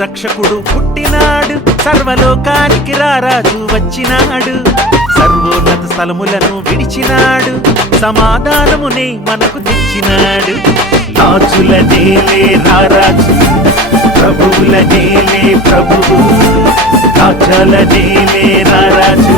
రక్షకుడు పుట్టినాడు, సర్వలోకానికి రారాజు వచ్చినాడు. సర్వోన్నత స్థలములను విడిచినాడు, సమాధానమునే మనకు తెచ్చినాడు. రాజుల నేలే రారాజు, ప్రభువుల నేలే ప్రభువు, రాజాల నేలే రారాజు,